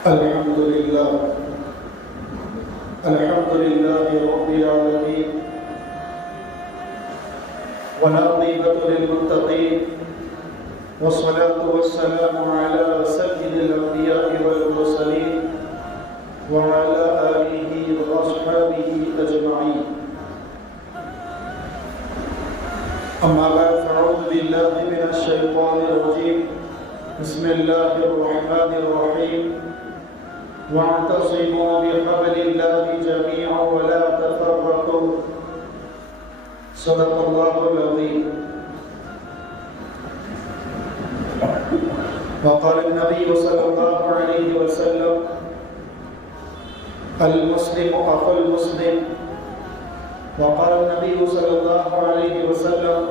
الحمد لله رب العالمين والعاقبة للمتقين والصلاة والسلام على سيد الأنبياء والمرسلين وعلى آله وأصحابه أجمعين. أما بعد فأعوذ بالله من الشيطان الرجيم. بسم الله الرحمن الرحيم. واعتصموا بحبل الله جميعا ولا تفرقوا. صدق الله العظيم. وقال النبي صلى الله عليه وسلم: المسلم أخو المسلم. وقال النبي صلى الله عليه وسلم: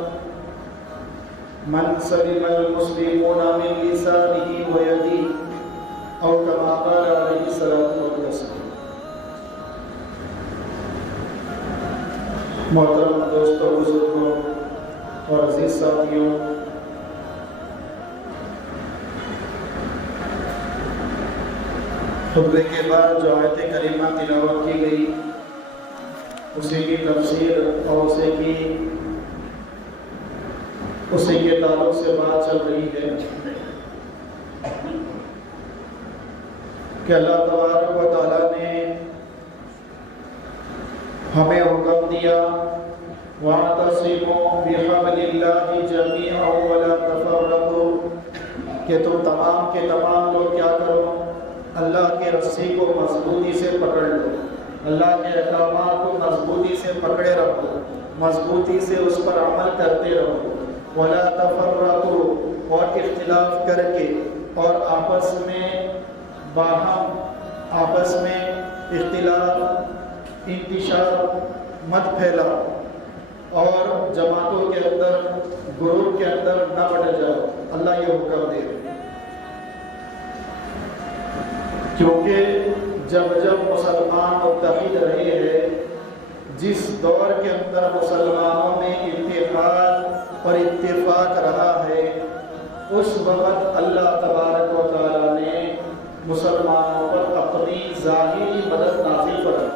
من سلم المسلمون من لسانه ويده، او كما قال عليه الصلاة والسلام. محترم دوستوں، بزرگوں اور عزیز ساتھیوں، خطبے کے بعد جو آیت کریمہ تلاوت کی گئی اسی کی تفسیر اور اسی کے تعلق سے بات چل رہی ہے کہ اللہ تبارک و تعالیٰ نے ہمیں حکم دیا وَاعْتَصِمُوا بِحَبْلِ اللَّهِ جَمِيعًا وَلَا تَفَرَّقُوا، کہ تم تمام کے تمام لوگ کیا کرو؟ اللہ کے رسی کو مضبوطی سے پکڑ لو، اللہ کے احکامات کو مضبوطی سے پکڑے رکھو، مضبوطی سے اس پر عمل کرتے رہو. وَلَا تَفَرَّقُوا، اور اختلاف کر کے اور آپس میں باہم آپس میں اختلاف انتشار مت پھیلا اور جماعتوں کے اندر گروپ کے اندر نہ بٹ جاؤ. اللہ یہ حکم دے رہے ہیں کیونکہ جب مسلمان متحد رہے ہیں، جس دور کے اندر مسلمانوں میں اتحاد اور اتفاق رہا ہے، اس وقت اللہ تبارک و تعالیٰ نے مسلمانوں پر اپنی ظاہری مدد نازل فرمائی.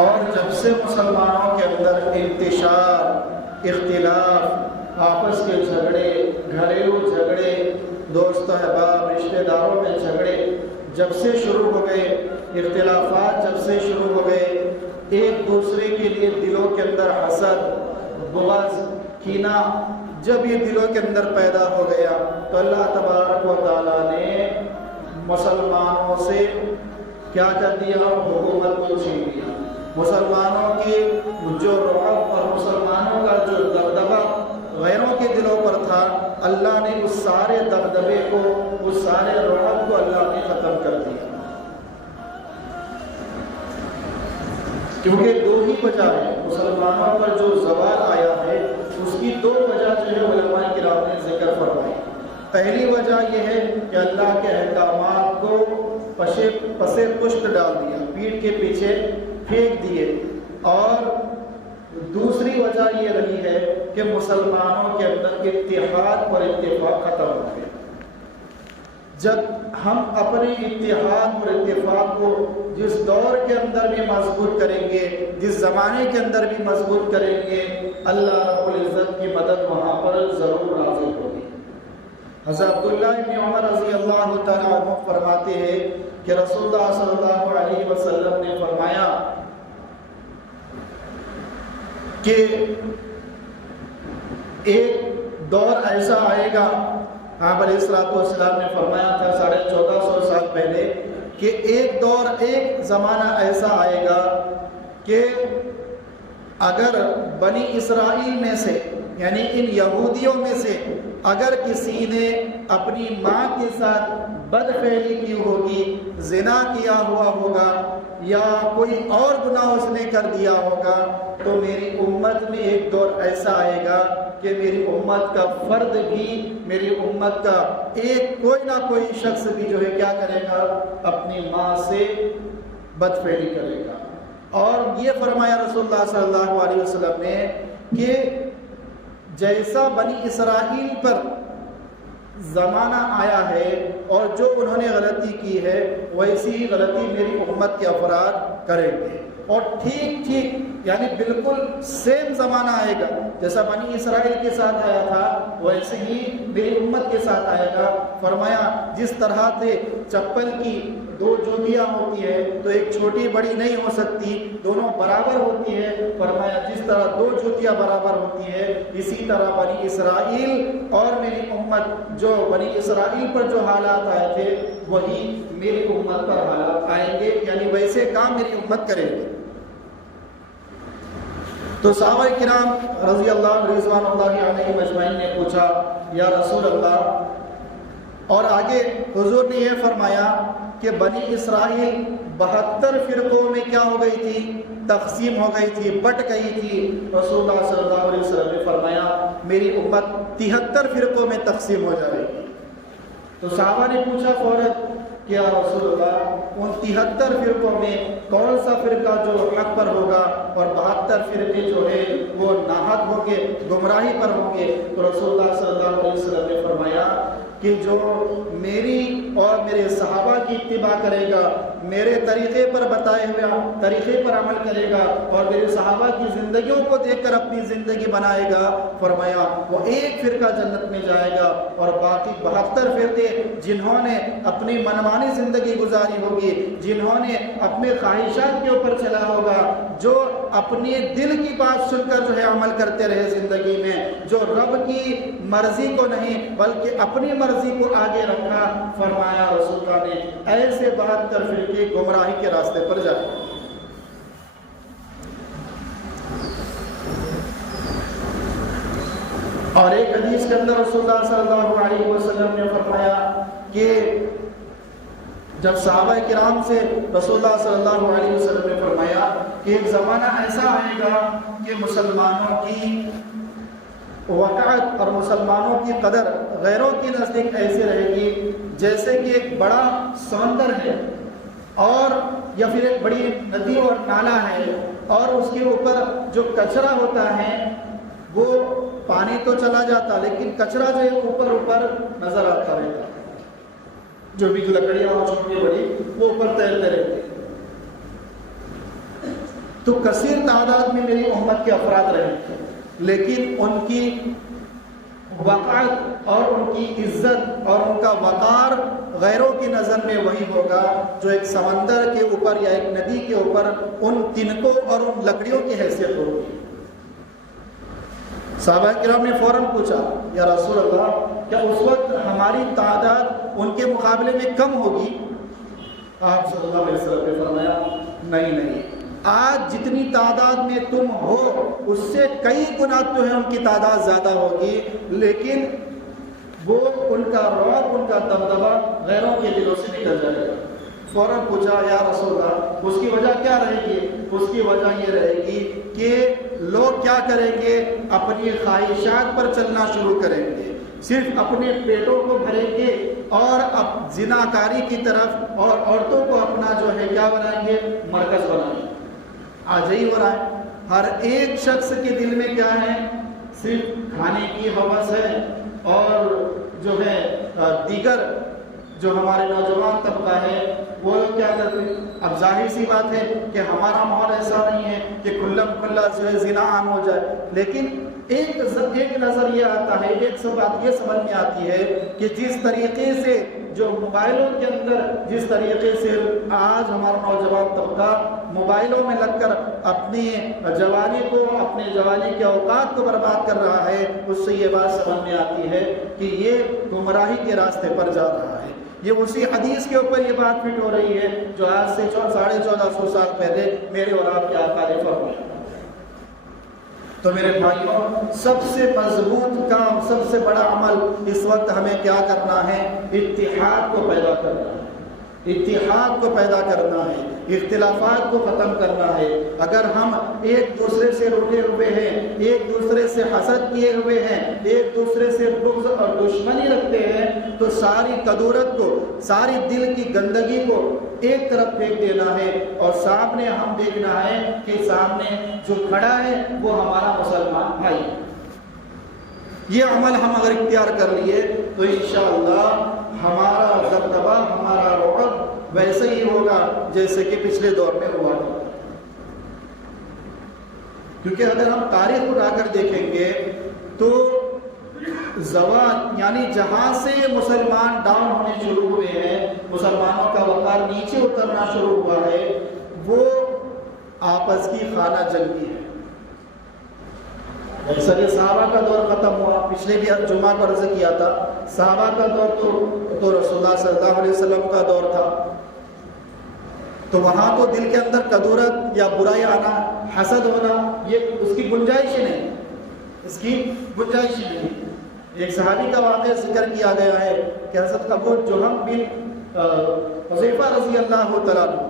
اور جب سے مسلمانوں کے اندر انتشار، اختلاف، آپس کے جھگڑے، گھریلو جھگڑے، دوست احباب رشتہ داروں میں جھگڑے جب سے شروع ہو گئے، اختلافات جب سے شروع ہو گئے، ایک دوسرے کے لیے دلوں کے اندر حسد، بغض، کینہ جب یہ دلوں کے اندر پیدا ہو گیا تو اللہ تبارک و تعالیٰ نے مسلمانوں سے کیا کر دیا؟ حکومت کو چھین لیا. مسلمانوں کی جو رعب اور مسلمانوں کا جو دبدبہ غیروں کے دلوں پر تھا، اللہ نے اس سارے دبدبے کو، اس سارے رعب کو اللہ نے ختم کر دیا. کیونکہ دو ہی وجہ ہے مسلمانوں پر جو زوال آیا ہے، اس کی دو وجہ جو ہے علماء کرام نے ذکر فرمائی. پہلی وجہ یہ ہے کہ اللہ کے احکامات کو پسے پشت ڈال دیا، پیٹھ کے پیچھے پھینک دیے. اور دوسری وجہ یہ رہی ہے کہ مسلمانوں کے اندر اتحاد اور اتفاق ختم ہو گیا. جب ہم اپنے اتحاد اور اتفاق کو جس دور کے اندر بھی مضبوط کریں گے، جس زمانے کے اندر بھی مضبوط کریں گے، اللہ رب العزت کی مدد وہاں پر ضرور نازل ہوگی. حضرت عبداللہ بن عمر رضی اللہ تعالیٰ عنہ فرماتے ہیں کہ رسول اللہ صلی اللہ علیہ وسلم نے فرمایا کہ ایک دور ایسا آئے گا، آپ علیہ السلام نے فرمایا تھا 1450 سال پہلے کہ ایک دور، ایک زمانہ ایسا آئے گا کہ اگر بنی اسرائیل میں سے، یعنی ان یہودیوں میں سے اگر کسی نے اپنی ماں کے ساتھ بدفعلی کی ہوگی، زنا کیا ہوا ہوگا یا کوئی اور گناہ اس نے کر دیا ہوگا، تو میری امت میں ایک دور ایسا آئے گا کہ میری امت کا فرد بھی، میری امت کا ایک کوئی نہ کوئی شخص بھی جو ہے کیا کرے گا؟ اپنی ماں سے بدفعلی کرے گا. اور یہ فرمایا رسول اللہ صلی اللہ علیہ وسلم نے کہ جیسا بنی اسرائیل پر زمانہ آیا ہے اور جو انہوں نے غلطی کی ہے ویسی ہی غلطی میری امت کے افراد کریں گے، اور ٹھیک یعنی بالکل سیم زمانہ آئے گا، جیسا بنی اسرائیل کے ساتھ آیا تھا ویسے ہی میری امت کے ساتھ آئے گا۔ فرمایا جس طرح سے چپل کی دو جوتیاں ہوتی ہے تو ایک چھوٹی بڑی نہیں ہو سکتی، دونوں برابر ہوتی ہے، فرمایا جس طرح دو جوتیاں برابر ہوتی ہے اسی طرح بنی اسرائیل اور میری امت، جو بنی اسرائیل پر جو حالات آئے تھے وہی میری امت پر حالات آئیں گے، یعنی ویسے کام میری امت کرے گی۔ تو صحابہ کرام رضی اللہ رضوان اللہ علیہم اجمعین نے پوچھا یا رسول اللہ، اور آگے حضور نے یہ فرمایا کہ بنی اسرائیل 72 فرقوں میں کیا ہو گئی تھی؟ تقسیم ہو گئی تھی، بٹ گئی تھی۔ رسول اللہ صلی اللہ علیہ وسلم نے فرمایا میری امت 73 فرقوں میں تقسیم ہو جائے گی۔ تو صحابہ نے پوچھا فوراً کہ یا رسول اللہ ان 73 فرقوں میں کون سا فرقہ جو حق پر ہوگا اور 72 فرقے جو ہے وہ ناحق ہوں گے، گمراہی پر ہوں گے؟ تو رسول اللہ صلی اللہ علیہ وسلم نے فرمایا کہ جو میری اور میرے صحابہ کی اتباع کرے گا، میرے طریقے پر بتائے ہوئے طریقے پر عمل کرے گا اور میرے صحابہ کی زندگیوں کو دیکھ کر اپنی زندگی بنائے گا، فرمایا وہ ایک فرقہ جنت میں جائے گا، اور باقی 72 فرقے جنہوں نے اپنی منمانی زندگی گزاری ہوگی، جنہوں نے اپنے خواہشات کے اوپر چلا ہوگا، جو اپنے دل کی بات سن کر جو ہے عمل کرتے رہے زندگی میں، جو رب کی مرضی کو نہیں بلکہ اپنی مرضی کو آگے رکھا، فرمایا رسول اللہ نے ایسے 72 فرقے گمراہی کے راستے پر جائے۔ اور ایک حدیث کے اندر رسول اللہ صلی اللہ علیہ وسلم نے فرمایا کہ جب صحابہ کرام سے رسول اللہ صلی اللہ علیہ وسلم نے فرمایا کہ ایک زمانہ ایسا آئے گا کہ مسلمانوں کی وقعت اور مسلمانوں کی قدر غیروں کی نزدیک ایسے رہے گی جیسے کہ ایک بڑا سمندر ہے اور یا پھر ایک بڑی ندی اور نالا ہے، اور اس کے اوپر جو کچرا ہوتا ہے وہ پانی تو چلا جاتا لیکن کچرا جو ہے اوپر نظر آتا رہتا، جو بھی لکڑیاں ہو چھوٹی بڑی وہ اوپر تیرتے رہتے۔ تو کثیر تعداد میں میری امت کے افراد رہے تھے، لیکن ان کی وقعت اور ان کی عزت اور ان کا وقار غیروں کی نظر میں وہی ہوگا جو ایک سمندر کے اوپر یا ایک ندی کے اوپر ان تنکوں اور ان لکڑیوں کی حیثیت ہوگی۔ صحابہ کرام نے فوراً پوچھا یا رسول اللہ کیا اس وقت ہماری تعداد ان کے مقابلے میں کم ہوگی؟ آپ صلی اللہ علیہ وسلم نے فرمایا نہیں، آج جتنی تعداد میں تم ہو اس سے کئی گنا جو ہے ان کی تعداد زیادہ ہوگی، لیکن وہ ان کا رعب، ان کا دبدبہ غیروں کے دلوں سے نکل جائے گا۔ فوراً پوچھا یا رسول اللہ اس کی وجہ کیا رہے گی؟ اس کی وجہ یہ رہے گی کہ لوگ کیا کریں گے؟ اپنی خواہشات پر چلنا شروع کریں گے، صرف اپنے پیٹوں کو بھریں گے اور اب زناکاری کی طرف اور عورتوں کو اپنا جو ہے کیا بنائیں گے؟ مرکز بنائیں گے۔ آج ہی ہو رہا ہے، ہر ایک شخص کے دل میں کیا ہے؟ صرف کھانے کی ہوس ہے، اور جو ہے دیگر جو ہمارے نوجوان طبقہ ہے وہ کیا کرتے ہیں؟ اب ظاہر سی بات ہے کہ ہمارا ماحول ایسا نہیں ہے کہ کھلم کھلا جو ہے زنا عام ہو جائے، لیکن ایک نظر یہ آتا ہے، ایک بات یہ سمجھ میں آتی ہے کہ جس طریقے سے جو موبائلوں کے اندر جس طریقے سے آج ہمارا نوجوان طبقہ موبائلوں میں لگ کر اپنی جوانی کو، اپنے جوانی کے اوقات کو برباد کر رہا ہے، اس سے یہ بات سمجھ میں آتی ہے کہ یہ گمراہی کے راستے پر جا رہا ہے۔ یہ اسی حدیث کے اوپر یہ بات فٹ ہو رہی ہے جو آج سے 1450 سال پہلے میرے اور آپ کے آقا نے فرمایا۔ تو میرے بھائیوں، سب سے مضبوط کام، سب سے بڑا عمل اس وقت ہمیں کیا کرنا ہے؟ اتحاد کو پیدا کرنا ہے، اتحاد کو پیدا کرنا ہے، اختلافات کو ختم کرنا ہے۔ اگر ہم ایک دوسرے سے روٹے ہوئے ہیں، ایک دوسرے سے حسد کیے ہوئے ہیں، ایک دوسرے سے بغض اور دشمنی رکھتے ہیں، تو ساری کدورت کو، ساری دل کی گندگی کو ایک طرف پھینک دینا ہے، اور سامنے ہم دیکھنا ہے کہ سامنے جو کھڑا ہے وہ ہمارا مسلمان بھائی ہے۔ یہ عمل ہم اگر اختیار کر لیے تو انشاءاللہ ہمارا دبدبہ، ہمارا رعب ویسے ہی ہوگا جیسے کہ پچھلے دور میں ہوا تھا. کیونکہ اگر ہم تاریخ اٹھا کر دیکھیں گے تو زوال یعنی جہاں سے مسلمان ڈاؤن ہونے شروع ہوئے ہیں، مسلمانوں کا وقار نیچے اترنا شروع ہوا ہے، وہ آپس کی خانہ جنگی ہے. جیسا کہ صحابہ کا دور ختم ہوا، پچھلے بھی جمعہ کو عرض کیا تھا، صحابہ کا دور تو رسول اللہ صلی اللہ علیہ وسلم کا دور تھا، تو وہاں تو دل کے اندر کدورت یا برائی آنا، حسد ہونا، یہ اس کی گنجائش ہی نہیں، اس کی گنجائش ہی نہیں. ایک صحابی کا واقعہ ذکر کیا گیا ہے کہ حضرت ابو جہم بن حذیفہ رضی اللہ تعالیٰ عنہ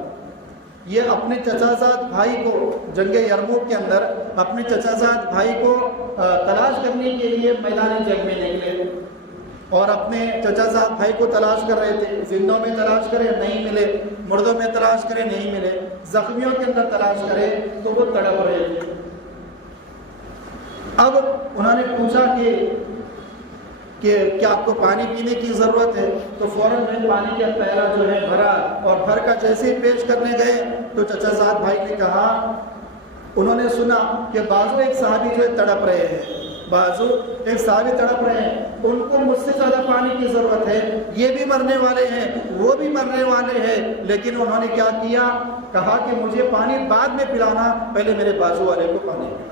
یہ اپنے چچا زاد بھائی کو جنگ یرموک کے اندر اپنے چچا زاد بھائی کو تلاش کرنے کے لیے میدان جنگ میں نکلے اور اپنے چچا زاد بھائی کو تلاش کر رہے تھے. زندوں میں تلاش کرے نہیں ملے، مردوں میں تلاش کرے نہیں ملے، زخمیوں کے اندر تلاش کرے تو وہ تڑپ رہے تھے. اب انہوں نے پوچھا کہ کیا آپ کو پانی پینے کی ضرورت ہے؟ تو فوراً میں پانی کا پیالہ جو ہے بھرا اور بھر کر جیسے ہی پیش کرنے گئے تو چچا زاد بھائی نے کہا، انہوں نے سنا کہ بازو ایک صحابی جو ہے تڑپ رہے ہیں، بازو ایک صحابی تڑپ رہے ہیں، ان کو مجھ سے زیادہ پانی کی ضرورت ہے، یہ بھی مرنے والے ہیں وہ بھی مرنے والے ہیں، لیکن انہوں نے کیا کیا، کہا کہ مجھے پانی بعد میں پلانا، پہلے میرے بازو والے کو پانی پلانا،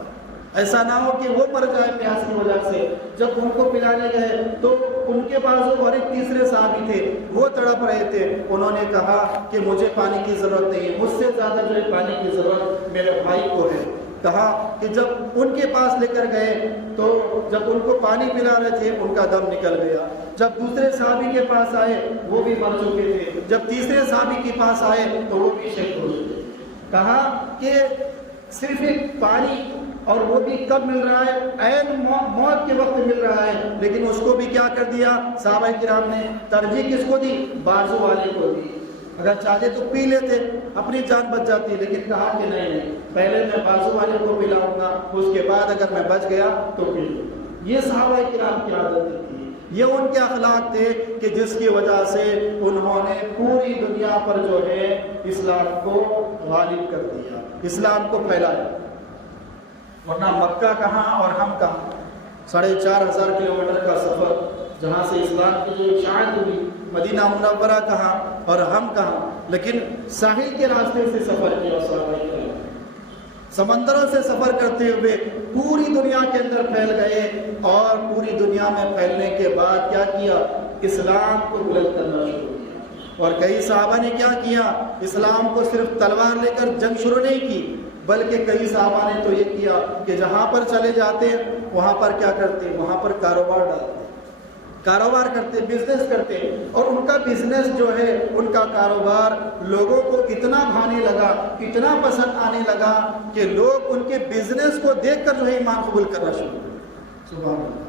ایسا نہ ہو کہ وہ مر جائے پیاس کی وجہ سے. جب ان کو پلانے گئے تو ان کے بازو اور ایک تیسرے صحابی تھے وہ تڑپ رہے تھے، انہوں نے کہا کہ مجھے پانی کی ضرورت نہیں ہے، مجھ سے زیادہ جو ہے پانی کی ضرورت میرے بھائی کو ہے. کہا کہ جب ان کے پاس لے کر گئے تو جب ان کو پانی پلا رہے تھے ان کا دم نکل گیا. جب دوسرے صحابی کے پاس آئے وہ بھی مر چکے تھے. جب تیسرے صحابی کے پاس آئے تو وہ بھی شہید ہو چکے. کہا کہ صرف ایک پانی اور وہ بھی کب مل رہا ہے؟ عین موت کے وقت مل رہا ہے، لیکن اس کو بھی کیا کر دیا صحابہ کرام نے؟ ترجیح کس کو دی؟ بازو والے کو دی. اگر چاہتے تو پی لیتے، اپنی جان بچ جاتی، لیکن کہا کہ نہیں، پہلے میں بازو والے کو پلاؤں گا، اس کے بعد اگر میں بچ گیا تو پی لوں گا. یہ صحابہ کرام کی عادت تھی، یہ ان کے اخلاق تھے کہ جس کی وجہ سے انہوں نے پوری دنیا پر جو ہے اسلام کو غالب کر دیا، اسلام کو پھیلایا. ورنہ مکہ کہاں اور ہم کہاں؟ 4,500 کلومیٹر کا سفر جہاں سے اسلام کی جو اشاعت ہوئی، مدینہ منورہ کہاں اور ہم کہاں؟ لیکن ساحل کے راستے سے سفر کیا صحابہ کرام، سمندروں سے سفر کرتے ہوئے پوری دنیا کے اندر پھیل گئے، اور پوری دنیا میں پھیلنے کے بعد کیا کیا؟ اسلام کو بلند کرنا شروع کیا. اور کئی صحابہ نے کیا کیا؟ اسلام کو صرف تلوار لے کر جنگ شروع نہیں کی، بلکہ کئی صحابہ نے تو یہ کیا کہ جہاں پر چلے جاتے وہاں پر کیا کرتے؟ وہاں پر کاروبار ڈالتے، کاروبار کرتے، بزنس کرتے. اور ان کا بزنس جو ہے، ان کا کاروبار لوگوں کو اتنا بھانے لگا، اتنا پسند آنے لگا کہ لوگ ان کے بزنس کو دیکھ کر جو ہے ایمان قبول کرنا شروع کر. سبحان اللہ.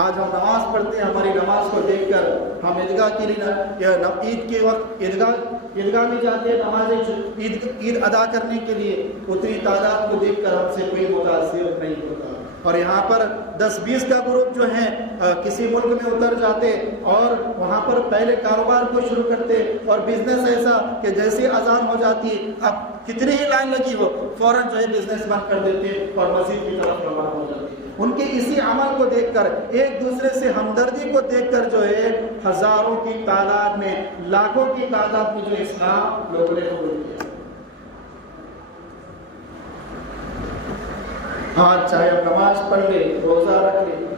آج ہم نماز پڑھتے ہیں، ہماری نماز کو دیکھ کر ہم عیدگاہ کے لیے عید کے وقت عیدگاہ میں جاتے ہیں نماز عید ادا کرنے کے لیے، اتنی تعداد کو دیکھ کر ہم سے کوئی متاثر نہیں ہوتا. اور یہاں پر 10-20 کا گروپ جو ہیں کسی ملک میں اتر جاتے اور وہاں پر پہلے کاروبار کو شروع کرتے، اور بزنس ایسا کہ جیسے اذان ہو جاتی ہے، اب کتنی ہی لائن لگی ہو فوراً جو ہے بزنس بند کر دیتے اور مسجد کی طرف روانہ ہو جاتے. ان کے اسی عمل کو دیکھ کر، ایک دوسرے سے ہمدردی کو دیکھ کر جو ہے ہزاروں کی تعداد میں، لاکھوں کی تعداد میں جو اسلام لوگوں نے قبول کیا. آج چاہے ہم نماز پڑھ لیں، روزہ رکھ لیں،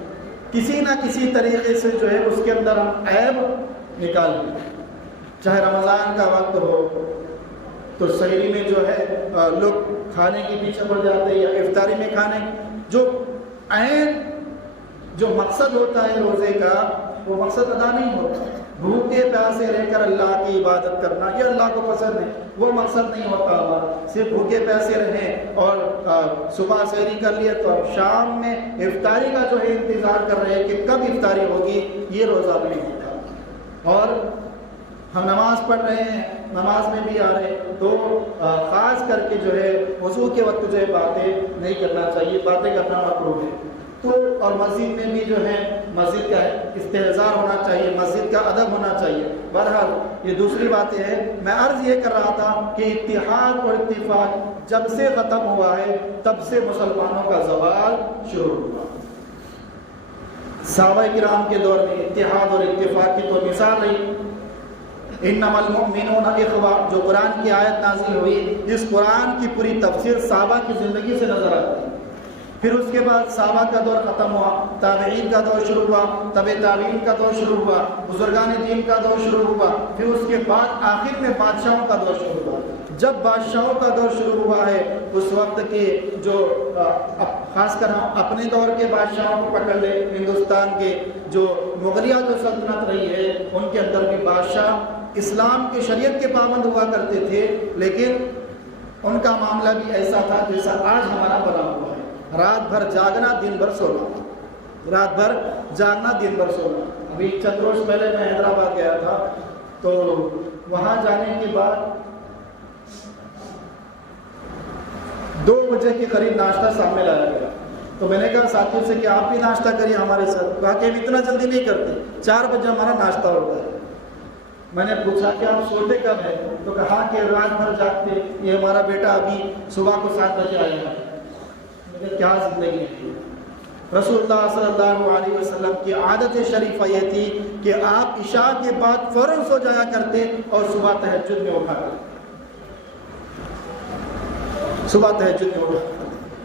کسی نہ کسی طریقے سے جو ہے اس کے اندر ہم عیب نکال لیں. چاہے رمضان کا وقت ہو تو سحری میں جو ہے لوگ کھانے کے پیچھے پڑ جاتے ہیں، یا افطاری میں کھانے، جو عین جو مقصد ہوتا ہے روزے کا وہ مقصد ادا نہیں ہوتا. بھوکے پیاسے رہ کر اللہ کی عبادت کرنا یہ اللہ کو پسند ہے، وہ مقصد نہیں ہوتا ہمارا. صرف بھوکے پیاسے رہیں اور صبح سحری کر لیے تو اب شام میں افطاری کا جو ہے انتظار کر رہے ہیں کہ کب افطاری ہوگی، یہ روزہ نہیں ہوتا. اور ہم نماز پڑھ رہے ہیں، نماز میں بھی آ رہے تو خاص کر کے جو ہے وضو کے وقت جو ہے باتیں نہیں کرنا چاہیے، باتیں کرنا مکروہ ہے. تو اور مسجد میں بھی جو ہے مسجد کا استحضار ہونا چاہیے، مسجد کا ادب ہونا چاہیے۔ بہرحال یہ دوسری بات ہے، میں عرض یہ کر رہا تھا کہ اتحاد اور اتفاق جب سے ختم ہوا ہے تب سے مسلمانوں کا زوال شروع ہوا۔ صحابہ کرام کے دور میں اتحاد اور اتفاق کی تو مثال رہی۔ انما المؤمنون اخوہ، جو قرآن کی آیت نازل ہوئی، اس قرآن کی پوری تفسیر صحابہ کی زندگی سے نظر آتی ہے۔ پھر اس کے بعد صحابہ کا دور ختم ہوا، تابعین کا دور شروع ہوا، تابعین کا دور شروع ہوا، بزرگان دین کا دور شروع ہوا، پھر اس کے بعد آخر میں بادشاہوں کا دور شروع ہوا۔ جب بادشاہوں کا دور شروع ہوا ہے اس وقت کے جو خاص کر ہم اپنے دور کے بادشاہوں کو پکڑ لیں، ہندوستان کے جو مغلیہ جو سلطنت رہی ہے ان کے اندر بھی بادشاہ اسلام کی شریعت کے پابند ہوا کرتے تھے، لیکن ان کا معاملہ بھی ایسا تھا جیسا آج ہمارا بنا ہوا ہے، رات بھر جاگنا دن بھر سونا، رات بھر جاگنا دن بھر سونا۔ ابھی چند روز پہلے میں حیدرآباد گیا تھا، تو وہاں جانے کے بعد 2 بجے کے قریب ناشتہ سامنے لایا گیا، تو میں نے کہا ساتھیوں سے کہ آپ بھی ناشتہ کریے ہمارے ساتھ، کہا کہ ہم اتنا جلدی نہیں کرتے، 4 بجے ہمارا ناشتہ ہوتا ہے۔ میں نے پوچھا کہ آپ سوتے کب ہیں؟ تو کہا کہ رات بھر جاگتے، یہ ہمارا بیٹا ابھی صبح کو 7 بجے آیا ہے۔ کیا زندگی ہے؟ رسول اللہ صلی اللہ علیہ وسلم کی عادت شریفہ یہ تھی کہ آپ عشاء کے بعد فوراً سو جایا کرتے اور صبح تہجد میں اٹھا کرتے، صبح تہجد میں اٹھا کرتے۔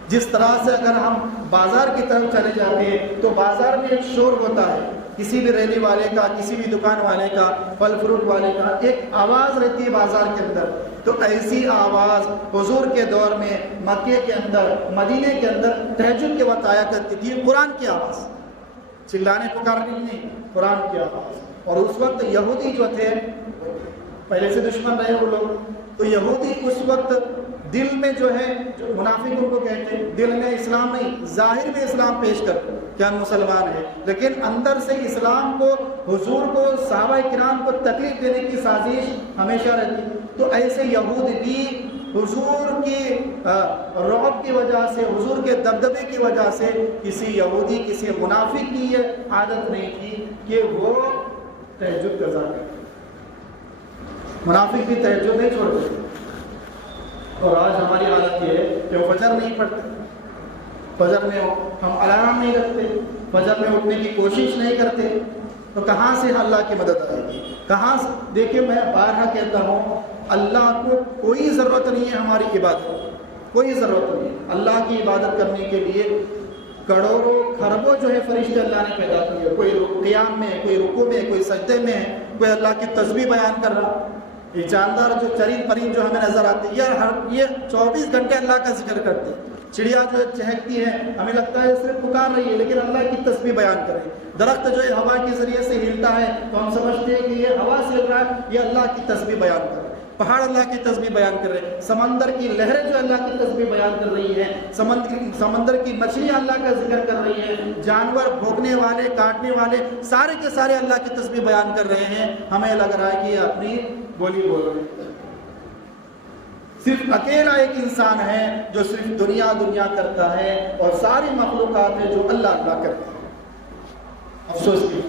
جس طرح سے اگر ہم بازار کی طرف چلے جاتے ہیں تو بازار میں ایک شور ہوتا ہے، کسی بھی ریلی والے کا، کسی بھی دکان والے کا، پھل فروٹ والے کا، ایک آواز رہتی ہے بازار کے اندر۔ تو ایسی آواز حضور کے دور میں مکے کے اندر، مدینے کے اندر تہجد کے وقت آیا کرتی تھی، قرآن کی آواز، چلانے پکارنے نہیں، قرآن کی آواز۔ اور اس وقت یہودی جو تھے، پہلے سے دشمن رہے وہ لوگ، تو یہودی اس وقت دل میں جو ہے، جو منافقوں کو کہتے ہیں، دل میں اسلام نہیں، ظاہر میں اسلام پیش کرتے کہ ہم مسلمان ہیں، لیکن اندر سے اسلام کو، حضور کو، صحابہ کرام کو تکلیف دینے کی سازش ہمیشہ رہتی۔ تو ایسے یہود بھی حضور کی رعب کی وجہ سے، حضور کے دبدبے کی وجہ سے کسی یہودی، کسی منافق کی یہ عادت نہیں تھی کہ وہ تہجد قضا کرے۔ منافق بھی تہجد نہیں چھوڑتے، اور آج ہماری حالت یہ ہے کہ وہ فجر نہیں پڑھتے، فجر میں ہم الارم نہیں رکھتے، فجر میں اٹھنے کی کوشش نہیں کرتے، تو کہاں سے اللہ کی مدد آئے گی؟ کہاں سے؟ دیکھیں میں بارہا کہتا ہوں، اللہ کو کوئی ضرورت نہیں ہے ہماری عبادت، کوئی ضرورت نہیں ہے۔ اللہ کی عبادت کرنے کے لیے کروڑوں خربوں جو ہے فرشتے اللہ نے پیدا کیے، کوئی قیام میں، کوئی رکوع میں، کوئی سجدے میں، کوئی اللہ کی تسبیح بیان کر رہا۔ یہ جاندار جو چرند پرند جو ہمیں نظر آتے ہیں، یہ 24 گھنٹے اللہ کا ذکر کرتے ہیں۔ چڑیا جو چہکتی ہے، ہمیں لگتا ہے صرف پکار رہی ہے، لیکن اللہ کی تسبیح بیان کر رہی ہے۔ درخت جو ہے ہوا کے ذریعے سے ہلتا ہے تو ہم سمجھتے ہیں کہ یہ ہوا سے ہل رہا ہے، یہ اللہ کی تسبیح بیان کر رہا ہے۔ پہاڑ اللہ کی تسبیح بیان کر رہے ہیں، سمندر کی لہریں جو اللہ کی تسبیح بیان کر رہی ہیں، سمندر کی مچھلیاں اللہ کا ذکر کر رہی ہیں، جانور بھونکنے والے، کاٹنے والے، سارے کے سارے اللہ کی تسبیح بیان کر رہے ہیں۔ ہمیں لگ رہا ہے کہ یہ اپنی بولی بول رہے ہیں۔ صرف اکیلا ایک انسان ہے جو صرف دنیا دنیا کرتا ہے، اور ساری مخلوقات ہے جو اللہ اللہ کرتا ہے۔ افسوس کی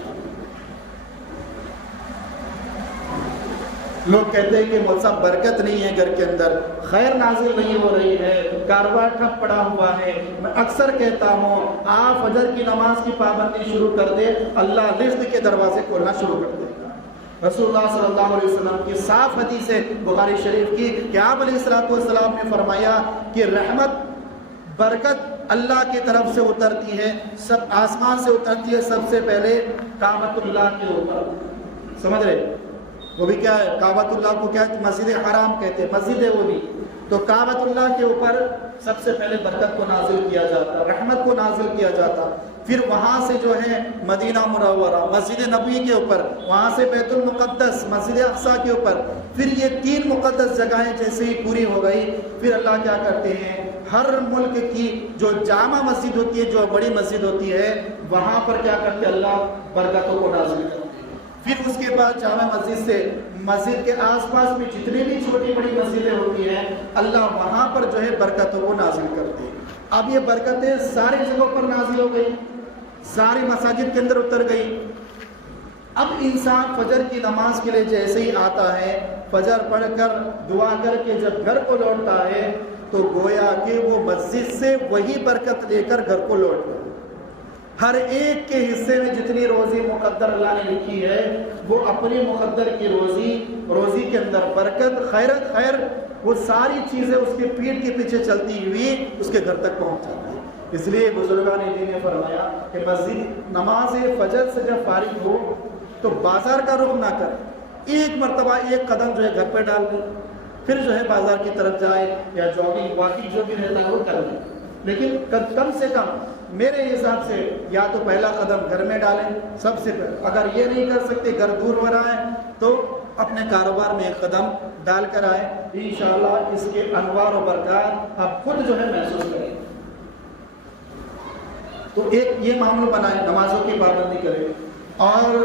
لوگ کہتے ہیں کہ مولوی صاحب برکت نہیں ہے گھر کے اندر، خیر نازل نہیں ہو رہی ہے، کاروبار ٹھپ پڑا ہوا ہے۔ میں اکثر کہتا ہوں آپ فجر کی نماز کی پابندی شروع کر دے، اللہ رزق کے دروازے کھولنا شروع کر دے گا۔ رسول اللہ صلی اللہ علیہ وسلم کی صاف حدیث ہے بخاری شریف کی کہ آپ علیہ السلام نے فرمایا کہ رحمت، برکت اللہ کی طرف سے اترتی ہے، سب آسمان سے اترتی ہے، سب سے پہلے کعبۃ اللہ کے اوپر۔ سمجھ رہے؟ وہ بھی کیا ہے؟ کعبۃ اللہ کو کیا ہے؟ مسجد حرام کہتے ہیں، مسجد ہے وہ بھی۔ تو کعبۃ اللہ کے اوپر سب سے پہلے برکت کو نازل کیا جاتا، رحمت کو نازل کیا جاتا، پھر وہاں سے جو ہے مدینہ منورہ، مسجد نبوی کے اوپر، وہاں سے بیت المقدس، مسجد اقصیٰ کے اوپر، پھر یہ 3 مقدس جگہیں جیسے ہی پوری ہو گئی، پھر اللہ کیا کرتے ہیں، ہر ملک کی جو جامع مسجد ہوتی ہے، جو بڑی مسجد ہوتی ہے، وہاں پر کیا کرتے اللہ برکتوں کو نازل کرتے ہیں۔ پھر اس کے بعد جامع مسجد سے مسجد کے آس پاس میں جتنی بھی چھوٹی بڑی مسجدیں ہوتی ہیں، اللہ وہاں پر جو ہے برکتوں کو نازل کرتے ہیں۔ اب یہ برکتیں ساری جگہوں پر نازل ہو گئی، ساری مساجد کے اندر اتر گئی۔ اب انسان فجر کی نماز کے لیے جیسے ہی آتا ہے، فجر پڑھ کر دعا کر کے جب گھر کو لوٹتا ہے تو گویا کہ وہ مسجد سے وہی برکت لے کر گھر کو لوٹتا ہے۔ ہر ایک کے حصے میں جتنی روزی مقدر اللہ نے لکھی ہے، وہ اپنی مقدر کی روزی کے اندر برکت، خیر وہ ساری چیزیں اس کے پیٹ کے پیچھے چلتی ہوئی اس کے گھر تک پہنچ جاتی ہے۔ اس لیے بزرگان دین نے فرمایا کہ مسجد نماز فجر سے جب فارغ ہو تو بازار کا رخ نہ کرے، ایک مرتبہ ایک قدم جو ہے گھر پہ ڈال دے، پھر جو ہے بازار کی طرف جائے یا جاگنگ واکنگ جو بھی رہتا ہے وہ کر لے، لیکن کم سے کم میرے حساب سے یا تو پہلا قدم گھر میں ڈالیں سب سے پہلے۔ اگر یہ نہیں کر سکتے، گھر دور ہو رہا ہے، تو اپنے کاروبار میں ایک قدم ڈال کر آئے، انشاءاللہ اس کے انوار و برکات آپ خود جو ہے محسوس کریں۔ تو ایک یہ معاملہ بنائیں، نمازوں کی پابندی کریں۔ اور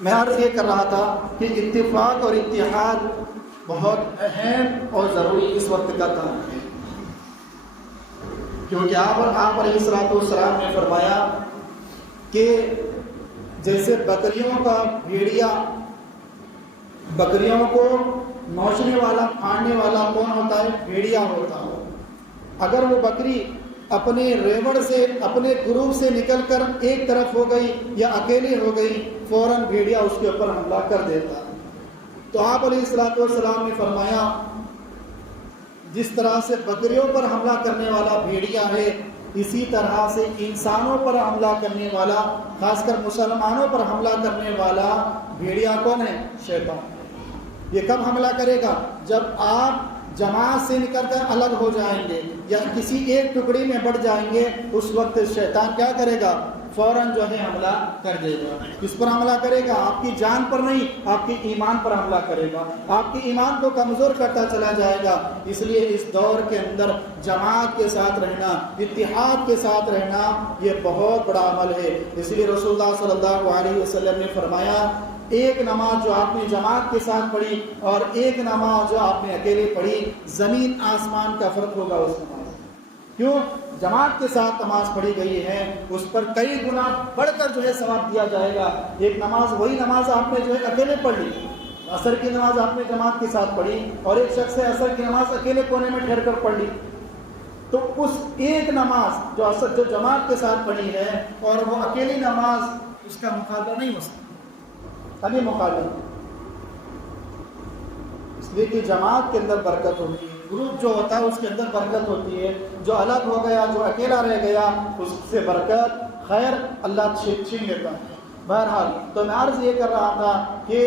میں عرض یہ کر رہا تھا کہ اتفاق اور اتحاد بہت اہم اور ضروری اس وقت کا کام ہے، کیونکہ آپ علیہ الصلوۃ والسلام نے فرمایا کہ جیسے بکریوں کا بھیڑیا، بکریوں کو نوچنے والا، پھاڑنے والا کون ہوتا ہے؟ بھیڑیا ہوتا ہے۔ اگر وہ بکری اپنے ریوڑ سے، اپنے گروپ سے نکل کر ایک طرف ہو گئی یا اکیلی ہو گئی، فوراً بھیڑیا اس کے اوپر حملہ کر دیتا۔ تو آپ علیہ الصلوۃ والسلام نے فرمایا جس طرح سے بکریوں پر حملہ کرنے والا بھیڑیا ہے، اسی طرح سے انسانوں پر حملہ کرنے والا، خاص کر مسلمانوں پر حملہ کرنے والا بھیڑیا کون ہے؟ شیطان۔ یہ کب حملہ کرے گا؟ جب آپ جماعت سے نکل کر الگ ہو جائیں گے یا کسی ایک ٹکڑی میں بڑھ جائیں گے، اس وقت شیطان کیا کرے گا؟ فوراً جو ہے حملہ کر دے گا۔ کس پر حملہ کرے گا؟ آپ کی جان پر نہیں، آپ کے ایمان پر حملہ کرے گا، آپ کے ایمان کو کمزور کرتا چلا جائے گا۔ اس لیے اس دور کے اندر جماعت کے ساتھ رہنا، اتحاد کے ساتھ رہنا، یہ بہت بڑا عمل ہے۔ اس لیے رسول اللہ صلی اللہ علیہ وسلم نے فرمایا ایک نماز جو آپ نے جماعت کے ساتھ پڑھی اور ایک نماز جو آپ نے اکیلے پڑھی، زمین آسمان کا فرق ہوگا اس نماز۔ کیوں؟ جماعت کے ساتھ نماز پڑھی گئی ہے، اس پر کئی گنا بڑھ کر جو ہے ثواب دیا جائے گا۔ ایک نماز، وہی نماز آپ نے جو ہے اکیلے پڑھ لی، عصر کی نماز آپ نے جماعت کے ساتھ پڑھی، اور ایک شخص سے عصر کی نماز اکیلے کونے میں ٹھہر کر پڑھ لی، تو اس ایک نماز جو جماعت کے ساتھ پڑھی ہے اور وہ اکیلی نماز، اس کا مقابلہ نہیں ہو سکتا، ابھی مقابلہ۔ اس لیے کہ جماعت کے اندر برکت ہوتی ہے، گروپ جو ہوتا ہے اس کے اندر برکت ہوتی ہے۔ جو الگ ہو گیا، جو اکیلا رہ گیا، اس سے برکت، خیر اللہ چھین لیتا ہے۔ بہرحال تو میں عرض یہ کر رہا تھا کہ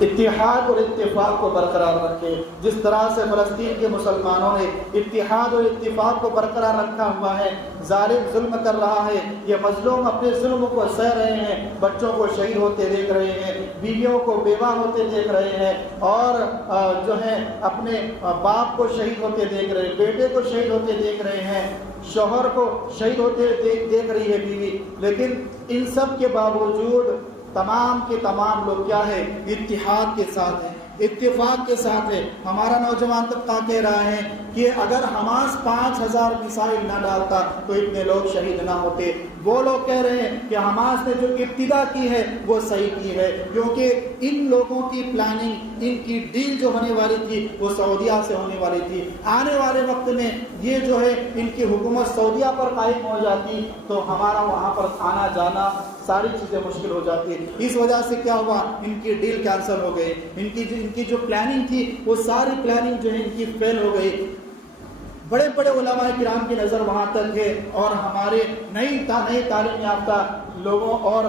اتحاد اور اتفاق کو برقرار رکھے، جس طرح سے فلسطین کے مسلمانوں نے اتحاد اور اتفاق کو برقرار رکھا ہوا ہے۔ ظالم ظلم کر رہا ہے، یہ مظلوم اپنے ظلم کو سہ رہے ہیں، بچوں کو شہید ہوتے دیکھ رہے ہیں، بیویوں کو بیوہ ہوتے دیکھ رہے ہیں، اور جو ہے اپنے باپ کو شہید ہوتے دیکھ رہے ہیں، بیٹے کو شہید ہوتے دیکھ رہے ہیں، شوہر کو شہید ہوتے دیکھ رہی ہے بیوی، لیکن ان سب کے باوجود تمام کے تمام لوگ کیا ہے؟ اتحاد کے ساتھ ہیں، اتفاق کے ساتھ ہے۔ ہمارا نوجوان طبقہ کہہ رہا ہے کہ اگر حماس 5000 میزائل نہ ڈالتا تو اتنے لوگ شہید نہ ہوتے۔ وہ لوگ کہہ رہے ہیں کہ حماس نے جو ابتدا کی ہے وہ صحیح کی ہے، کیونکہ ان لوگوں کی پلاننگ، ان کی ڈیل جو ہونے والی تھی وہ سعودیہ سے ہونے والی تھی۔ آنے والے وقت میں یہ جو ہے ان کی حکومت سعودیہ پر قائم ہو جاتی تو ہمارا وہاں پر آنا جانا ساری چیزیں مشکل ہو جاتی۔ اس وجہ سے کیا ہوا؟ ان کی ڈیل کینسل ہو گئی، ان کی جو پلاننگ تھی وہ ساری پلاننگ جو ہے ان کی فیل ہو گئی۔ بڑے بڑے علماء کرام کی نظر وہاں تک ہے، اور ہمارے نئی تعلیم یافتہ لوگوں اور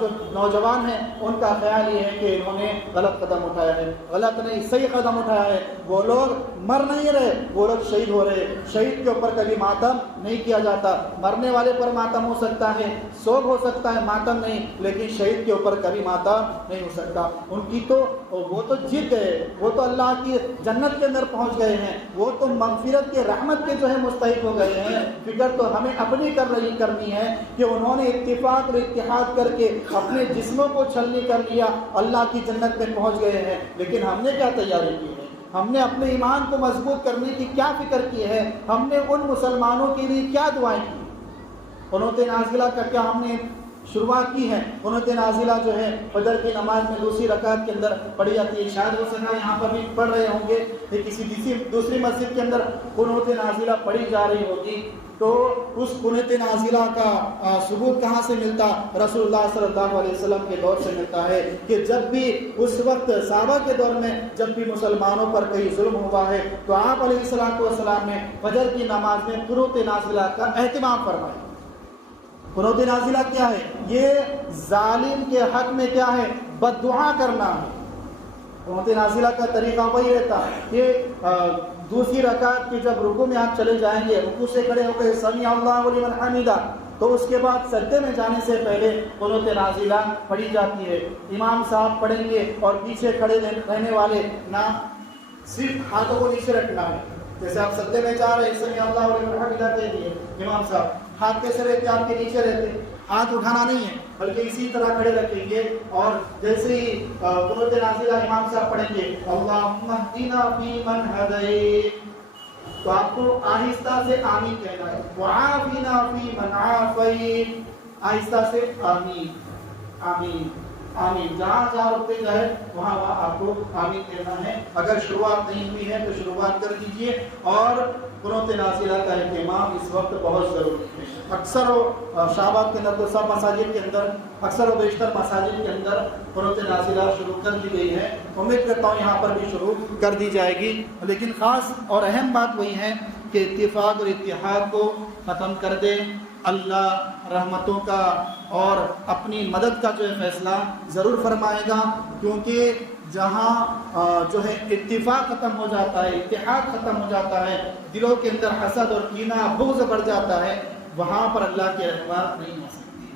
جو نوجوان ہیں ان کا خیال یہ ہے کہ انہوں نے غلط قدم اٹھایا ہے۔ غلط نہیں، صحیح قدم اٹھایا ہے۔ وہ لوگ مر نہیں رہے، وہ لوگ شہید ہو رہے۔ شہید کے اوپر کبھی ماتم نہیں کیا جاتا، مرنے والے پر ماتم ہو سکتا ہے، سوگ ہو سکتا ہے، ماتم نہیں، لیکن شہید کے اوپر کبھی ماتم نہیں ہو سکتا۔ ان کی تو وہ تو جیت گئے، وہ تو اللہ کی جنت کے اندر پہنچ گئے ہیں، وہ تو مغفرت کے رحمت کے جو ہے مستحق ہو گئے ہیں۔ فکر تو ہمیں اپنی کرنی ہے کہ انہوں نے اتفاق اور اتحاد کر کے اپنے جسموں کو چھلنی کر لیا، اللہ کی جنت میں پہنچ گئے ہیں، لیکن ہم نے کیا تیاری کی ہے؟ ہم نے اپنے ایمان کو مضبوط کرنے کی کیا فکر کی ہے، ہم نے ان مسلمانوں کے لیے کیا دعائیں کی۔ قنوت نازلہ کا کیا ہم نے شروعات کی ہے؟ قنوت نازلہ جو ہے فجر کی نماز میں دوسری رکعت کے اندر پڑھی جاتی ہے، شاید ہو سکتا یہاں پر بھی پڑھ رہے ہوں گے کہ کسی دوسری مسجد کے اندر قنوت نازلہ پڑھی جا رہی ہوگی۔ تو اس قنوت نازلہ کا ثبوت کہاں سے ملتا؟ رسول اللہ صلی اللہ علیہ وسلم کے دور سے ملتا ہے کہ جب بھی اس وقت صحابہ کے دور میں جب بھی مسلمانوں پر کئی ظلم ہوا ہے تو آپ علیہ السلام نے فجر کی نماز میں قنوت نازلہ کا اہتمام فرمایا۔ قنوت نازلہ کیا ہے؟ یہ ظالم کے حق میں کیا ہے؟ بد دعا کرنا ہے۔ قنوت نازلہ کا طریقہ وہی رہتا ہے کہ دوسری رکعت کی جب رکوع میں آپ چلے جائیں گے، رکوع سے کھڑے ہو کے سمیع اللہ لمن حمیدہ، تو اس کے بعد سجدے میں جانے سے پہلے قنوت نازلہ پڑھی جاتی ہے۔ امام صاحب پڑھیں گے اور پیچھے کھڑے رہنے والے نہ صرف ہاتھوں کو نیچے رکھنا ہے، جیسے آپ سجدے میں جا رہے ہیں سمیع اللہ لمن حمیدہ کہہ دیے، امام صاحب ہاتھ کیسے رہتے؟ آپ کے نیچے رہتے، ہاتھ اٹھانا نہیں ہے بلکہ اسی طرح کھڑے رکھیں گے، اور جیسے ہی قنوت نازلہ امام صاحب پڑھیں گے اللہم اہدنا فیمن ہدیت، تو آپ کو آہستہ سے آمین کہنا ہے، وعافنا فیمن عافیت، آہستہ سے آمین آمین آمین، جہاں جہاں رکتے جائے وہاں آپ کو آمین کہنا ہے۔ اگر شروعات نہیں ہوئی ہے تو شروعات کر دیجئے، اور قنوت نازلہ کا اہتمام اس وقت بہت ضروری ہے۔ اکثر شعبات کے اندر تو سب مساجد کے اندر، اکثر و بیشتر مساجد کے اندر قنوت نازلہ شروع کر دی گئی ہے، امید کرتا ہوں یہاں پر بھی شروع کر دی جائے گی، لیکن خاص اور اہم بات وہی ہے کہ اتفاق اور اتحاد کو ختم کر دے۔ اللہ رحمتوں کا اور اپنی مدد کا جو ہے فیصلہ ضرور فرمائے گا، کیونکہ جہاں جو ہے اتفاق ختم ہو جاتا ہے، اتحاد ختم ہو جاتا ہے، دلوں کے اندر حسد اور کینہ بغض بڑھ جاتا ہے، وہاں پر اللہ کی رحمت نہیں ہو سکتی۔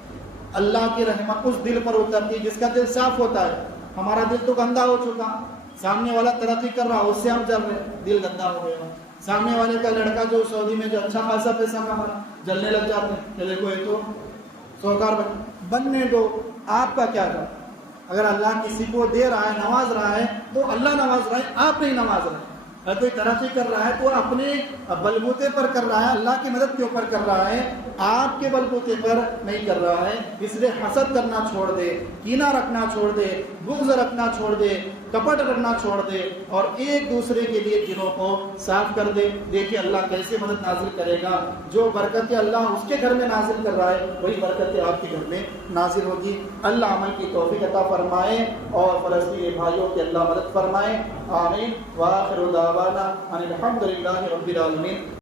اللہ کی رحمت اس دل پر اترتی ہے جس کا دل صاف ہوتا ہے۔ ہمارا دل تو گندا ہو چکا، سامنے والا ترقی کر رہا اس سے ہم جل رہے، دل گندا ہو گیا۔ سامنے والے کا لڑکا جو سعودی میں جو اچھا خاصا پیسہ کما رہا، جلنے لگ جاتے ہیں کہ دیکھو یہ تو سوکار بننے دو، آپ کا کیا تھا؟ اگر اللہ کسی کو دے رہا ہے، نواز رہا ہے تو اللہ نواز رہا ہے، آپ نہیں نواز رہے۔ اگر کوئی ترقی کر رہا ہے تو اپنے بلبوتے پر کر رہا ہے، اللہ کی مدد کے اوپر کر رہا ہے، آپ کے بلبوتے پر نہیں کر رہا ہے۔ اس لیے حسد کرنا چھوڑ دے، کینہ رکھنا چھوڑ دے، بغض رکھنا چھوڑ دے، کپٹ رکھنا چھوڑ دے، اور ایک دوسرے کے لیے دلوں کو صاف کر دے۔ دیکھیے اللہ کیسے مدد نازل کرے گا، جو برکتیں اللہ اس کے گھر میں نازل کر رہا ہے وہی برکتیں آپ کے گھر میں نازل ہوگی۔ اللہ عمل کی توفیق عطا فرمائے اور فلسطینی بھائیوں کی اللہ مدد فرمائے، آمین۔ وآخر دعوانا ان الحمد للہ رب العالمین۔